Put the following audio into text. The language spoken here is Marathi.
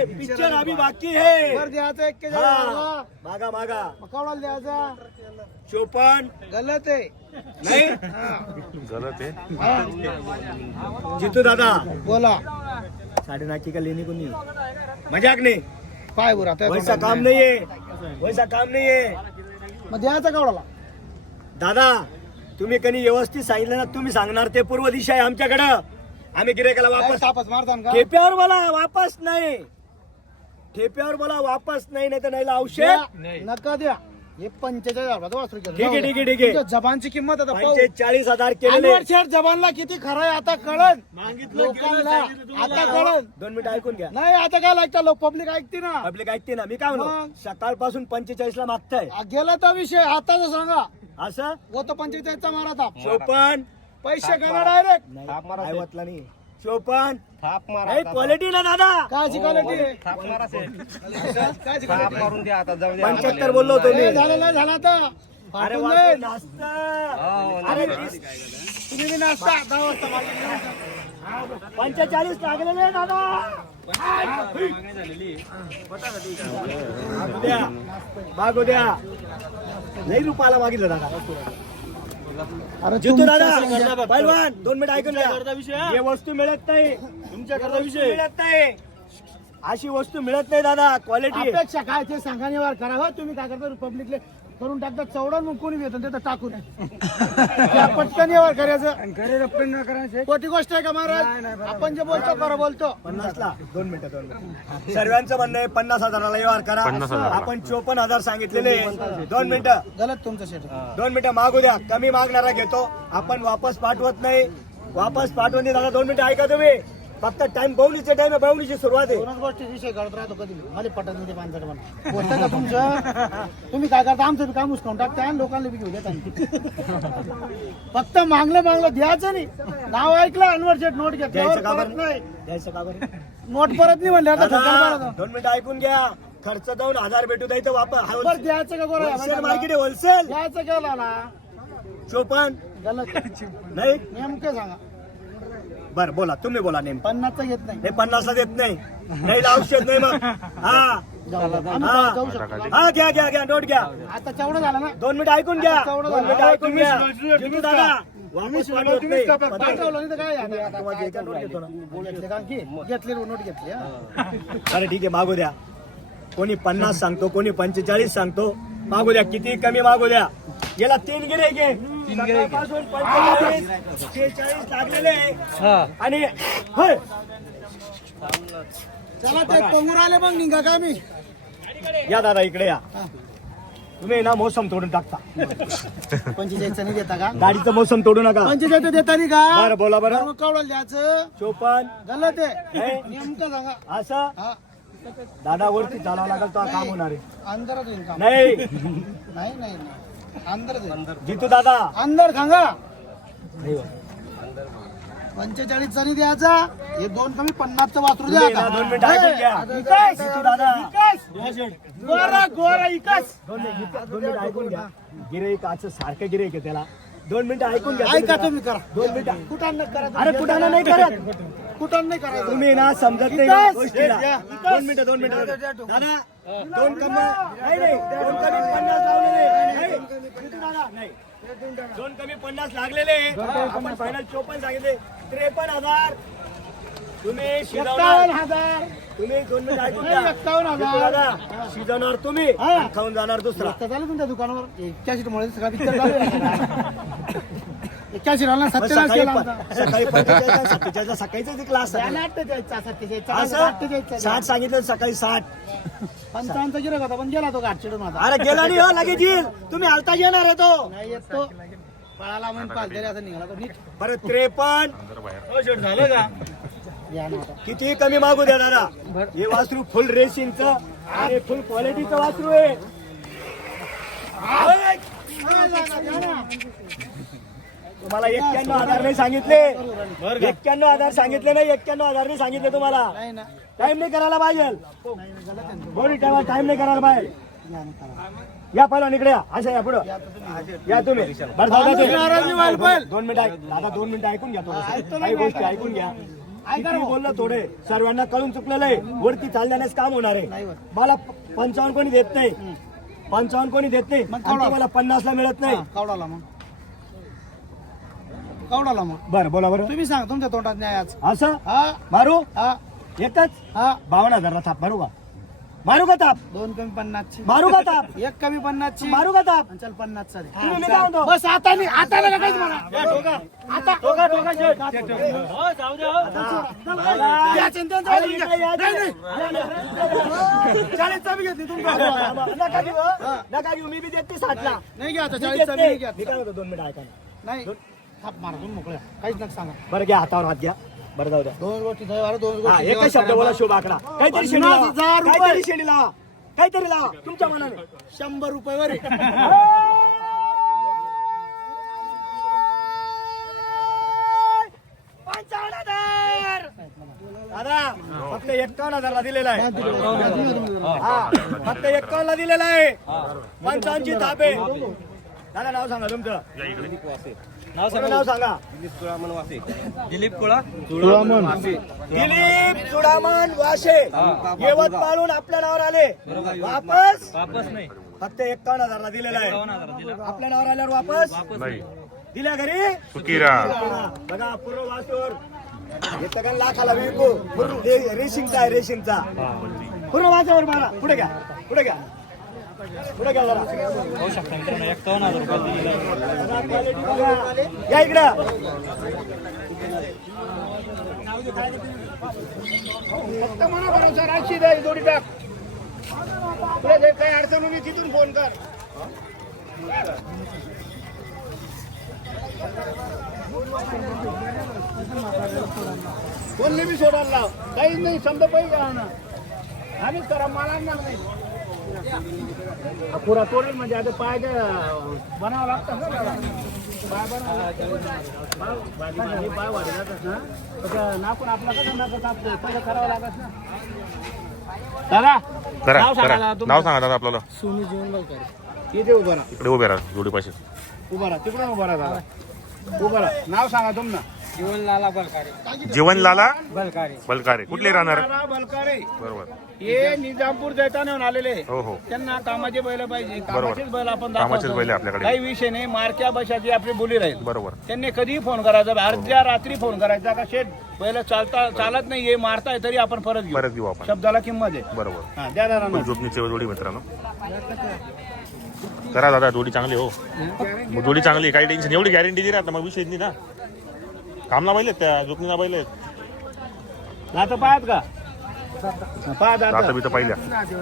है पिक्चर अभी बाकी है। वर द्यायचा एक के हाँ, मागा मागा. द्यायचा. चोपन गलत आहे. नहीं? गलत है. जीतू दादा. बोला. साढ़े नाची का लेने को नहीं हो। मजाक नहीं. पाय बुरा वैसा काम नाही. नहीं है वैसा काम नहीं है मग द्यायचा कवडाला दादा तुम्ही कधी व्यवस्थित सांगितलं ना तुम्ही सांगणार ते पूर्व दिशा आहे आमच्याकडं. आम्ही गिरेकाला काय वापस तापच मारतान का? ठेप्यावर बोला वापस नाही. ठेप्यावर बोला वापस नाही नाही तर नाही औषध नका द्या. हे पंचेचाळीस हजार वासरू केलं. ठीक आहे, ठीक आहे, ठीक आहे. तुमच्या जबानची किंमत आता पाहू. पंचेचाळीस हजार केलेले. अनवर शेठ जबानला किती खरं आहे आता कळन. लोकांना आता कळन. दोन मिनिटं ऐकून घ्या. नाही आता काय लागतं? लोक पब्लिक ऐकते ना. पब्लिक ऐकते ना. मी काय म्हणतो मग? सकाळपासून पंचेचाळीस ला मागताय गेला तर विषय आता सांगा. असं? वो तो पंचेचाळीसचा मारा था. चोपन पैसे गणा डायरेक्ट नाही ऐवतला नाही. चोपन नाही क्वालिटी ना दादा. कायची क्वालिटी मारून द्या आता जाऊ द्या पंच्याहत्तर बोललो होतो मी. झालं नाही झालं आता. अरे फाटून वासरू जाईल. नाचतं. अरे वीस- तुम्ही बी दहा वाजता मागे. पंचेचाळीस लागलेले आहे दादा. मागू द्या. मागू द्या. नाही रुपयाला मागितलं दादा. अरे जितू तुमच्या दादा संघात- पैलवान दोन मिनिट ऐकून घ्या. हे? वस्तू मिळत नाही तुमच्याकरता विषय? मिळत नाही अशी वस्तू मिळत नाही दादा क्वालिटी. अपेक्षा काय ते सांगा निवार करा. हो तुम्ही काय करता पब्लिकले करून टाकतात चौडा मग कोणी येतो ते तर टाकून. त्या पटकन व्यवहार करायचं. घरी रप्पन न करायचे. कोटी गोष्ट आहे का महाराज? आपण जे बोलतो खरं बोलतो. पन्नास ला दोन मिनिटं दोन मिनिटं. सर्वांचं म्हणणं आहे पन्नास हजाराला व्यवहार करा. पन्नास हजाराला. आपण चोपन्न हजार सांगितलेले आहे. दोन मिनिटं. गलत तुमचं शेट दोन मिनिटं मागू द्या. कमी मागणारा घेतो. आपण वापस पाठवत नाही. वापस पाठवून दे दादा दोन मिनिटं ऐका तुम्ही. फक्त टाइम बवणीचे टाइम आहे बवणीची सुरुवात आहे. दोनच गोष्टी विषय घडत राहतो कधी. मला पटत नाही ते पानसट म्हणा. गोष्ट का तुमचं? तुम्ही काय करता? आमचं बी काम उचकावून टाकता आणि लोकांना बी घेऊ देता. फक्त मागलं मागलं द्यायचं नाही. नाव ऐकलं अनवर शेट नोट द्यायचं घेतल्यावर का परत बरं? नाही. द्यायचं का बरं? नोट परत नाही म्हणलं आता ठोक्याला दादा, मारा. दोन मिनिटं ऐकून घ्या. खर्च जाऊन हजार भेटू द्यायचं वापर बरं द्यायचं का बरं? होलसेल मार्केट आहे होलसेल द्यायचं का लाला चोपन्न. गलत. नाही. नेमकं सांगा. बर बोला तुम्ही बोला नेमकं. पन्नासचं घेत नाही. नाही पन्नासला देत नाही. नाही औषध नाही मग. हा. हा. जाऊ शकतो. हा घ्या घ्या घ्या नोट घ्या. आता तेवढं झालं ना? दोन मिनिटं ऐकून घ्या. दोन मिनिटं. ऐकून घ्या. जितू दादा वापस पाठवत नाही. पाठवलं नाही तर काय झालं? तुम्हाला एका नोट घेतो ना. घेतले का आणखी? घेतले नोट घेतली हा. अरे ठीक आहे मागू द्या. कोणी पन्नास सांगतो कोणी पंचेचाळीस सांगतो. मागू द्या किती कमी मागू द्या. याला तीन गिरे घे सकाळपासून पंचेचाळीस शेहेचाळीस लागलेले आहे. आणि होय. चला ते कोंगूर आले मग निघा का मी या दादा इकडे या. तुम्ही ना मोसम तोडून टाकता. पंचेचाळीस नाही देता का? गाडीचं मोसम तोडू नका. पंचेचाळीस देता नाही का? बरं बोला बरं. मग कवडाला द्यायचं. चोपन्न. गलत आहे. हे? नेमकं सांगा. असं? हा. दादा वरती चालावं लागेल तर काम होणार आहे. काम नाही नाही नाही. जितू दादा. अंदर सांगा नाही हो. पंचेचाळीस जणी द्यायचा हे दोन कमी पन्नासचं वासरू द्या आता. दोन मिनिटं ऐकून घ्या. विकास, जितू दादा. गोरा गोरा इकच दोन मिनिटं दोन मिनिटं ऐकून घ्या. गिरेकाचं सारखं गिरेक आहे त्याला. दोन मिनिटं ऐकून घ्या. ऐका तुम्ही करा. दोन मिनिटं. कुठान नाही करा अरे कुठानं नाही करत. कुठान नाही करायचं? तुम्ही ना समजत नाही! गोष्टीला. दोन मिनिटं दोन मिनिटं दादा दोन कमी नाही नाही दोन कमी पन्नास लावलेले नाही. जितू दादा, नाही. दोन कमी पन्नास लागलेले आपण फायनल चोपन्न सांगितले. त्रेपन्न हजार. तुम्ही शिजवणार. हजार. तुम्ही दोन मिनिटं ऐकून घ्या. हजार. दादा शिजवणार तुम्ही हा. खाऊन जाणार दुसरा. रस्ता चालू तुमच्या दुकानावर. एक्क्याऐंशी मुळे सगळा पिक्चर सत्तेचाळीस सकाळी केला प- सकाळीचा क्लास त्याने अठ्ठेचाळीसचा, सत्तेचाळीसचा, असं? अठ्ठेचाळीसचा. साठ सांगितलं सकाळी साठ. पंचावन्नचा होता पण गेला तो गाठ चिडून आता. अरे गेला नाही हो लगेच येईल. तुम्ही आलता येणार आहे तो. नाही येत तो. पळाला म्हणून पाच तरी असं निघाला तो नीट. परत त्रेपन्न. झालं का? या ना आता. किती कमी मागू द्या दादा. हे वासरू फुल रेसिंगचं आणि फुल क्वालिटीचं वासरू आहे. हा. तुम्हाला एक्क्याण्णव हजार नाही सांगितले. एक्क्याण्णव हजार सांगितले नाही एक्क्याण्णव हजार नाही सांगितले तुम्हाला. नाही ना. टाइम नाही करायला पाहिजे. बोली टाइम टाइम नाही करायला पाहिजे. या पहिला इकडे या. असं या पुढं. या तुम्ही. दोन- मिनिटं दादा दोन मिनिटं ऐकून घ्या. काही गोष्टी ऐकून घ्या. बोललं थोडे. सर्वांना कळून चुकलेलं आहे. वरती चालल्यानेच काम होणार आहे. मला पंचावन्न कोणी देत नाही. पंचावन्न कोणी देत नाही. मग आणि कवडा. तुम्हाला पन्नास ला मिळत नाही. कावडाला मग. बरं बोला बरं. तुम्ही सांगा तुमच्या तोंडात न्याय आज. असं? हा. मारू? हा. एकच? हा. बावन्न हजारला थाप मारू का? मारू का ताप दोन कमी पन्नासची मारू का ताप एक कमी पन्नासची मारू का ताप आणि चल पन्नास चालेल तुम्ही मी काय म्हणतो? बस आता नाही आता नाही काहीच म्हणा आता टोका टोका शेट. या नाही, नाही. चाळीस चाबी घेतली तुमच्या नका घेऊ हं. नका घेऊ. मी बी देते साठला. नाही घ्या आता. मी चाळीस चाबी नाही. नाही. घ्या मी काय म्हणतो दोन मिनिट ऐका ना. नाही. थाप मारा तुम्ही मोकळ्या काहीच नका सांगा. बरं घ्या हातावर हात घ्या. बरं जाऊ द्या. दोन गोष्टी दही वारा, दोन हा गोष्टी एकच जेवण शब्द करा. बोला शुभ आकडा. काहीतरी शेंडी पन्नास लावा हजार रुपये. काहीतरी शेंडी लावा काहीतरी लावा तुमच्या मनाने. शंभर रुपये वर आहे. पंचावन्न हजार. दादा फक्त एक्कावन्न हजारला दिलेला आहे. हा फक्त एक्कावन्न ला दिलेला आहे. पंचावन्नची थाप. दादा नाव सांगा तुमचं. नाव सांगा. दिलीप कुळा? दिलीप चुडामन वाशे येवत पाळून आपल्या नावावर आले. वापस? वापस नाही. फक्त एक्कावन्न हजारला दिलेला आहे. आपल्या नावावर आल्यावर वापस? नाही. दिल्या घरी? सुकिरा. बघा पूर्व वास्तूवर हे सगळं लाखाला विकू. रेशिंगचा आहे रेशिंगचा पूर्ण वाजवर मारा. पुढे घ्या. पुढे घ्या. होऊ शकतो मित्रांनो एक्कावन्न हजार रुपये दिलेला आहे. बघा, quality बघा. या इकडं फक्त म्हणा भरोसा राशी द्या ही जोडी टाक तुला जे काही अडचण होती तिथून फोन कर कोणले बी सोडायला लाव काहीच नाही समजा पाहिजे आम्हीच करा मला नाही पुरा तोडेल म्हणजे आता पायाचे बनावं लागतं ना त्याला. पाय बनावं पाय भाजी पाय वाढे जातात ना. तसं नाकून आपला कसं नाकं तसं करावं लागत ना. दादा करा नाव सांगा करा. दादा तुमचं. नाव सांगा दादा आपल्याला. सोनी जीवन लवकर इथे उभं राहा. इकडे उभे राहा जोडी पाशी. उभं राहा. तिकडे उभं राहा दादा. उभं राहा. नाव सांगा तुमनं जीवन लाला बलकारे. जीवन लाला बलकारे. बलकारे. कुठले राहणार? बलकारे. बरोबर. हे निजामपूर जैताने आलेले. हो हो. त्यांना कामाचे बैल पाहिजे. बरोबर. कामाचेच बैल आपण कामाचेच दाखवतो. बैल आपल्याकडे. काही विषय नाही. मारक्या बशाची आपली बोली राहील. बरोबर. त्यांनी कधीही फोन करायचा. अर्ध्या रात्री फोन करायचा. का शेठ बैल चालता चालत नाही. हे मारताय तरी आपण परत घेऊ. परत घेऊ आपण. शब्दाला किंमत आहे. बरोबर. हा द्या दादा फुल जोडणीची जोडी मित्रांनो. करा दादा जोडी चांगली हो. मग जोडी चांगली काही टेन्शन एवढी गॅरंटी दिली आता मग विषय नाही ना. कामना बैल आहेत त्या जोडणीला बैल आहेत. जातं पाहत का? पाहत आता. बी तर पाहिल्या.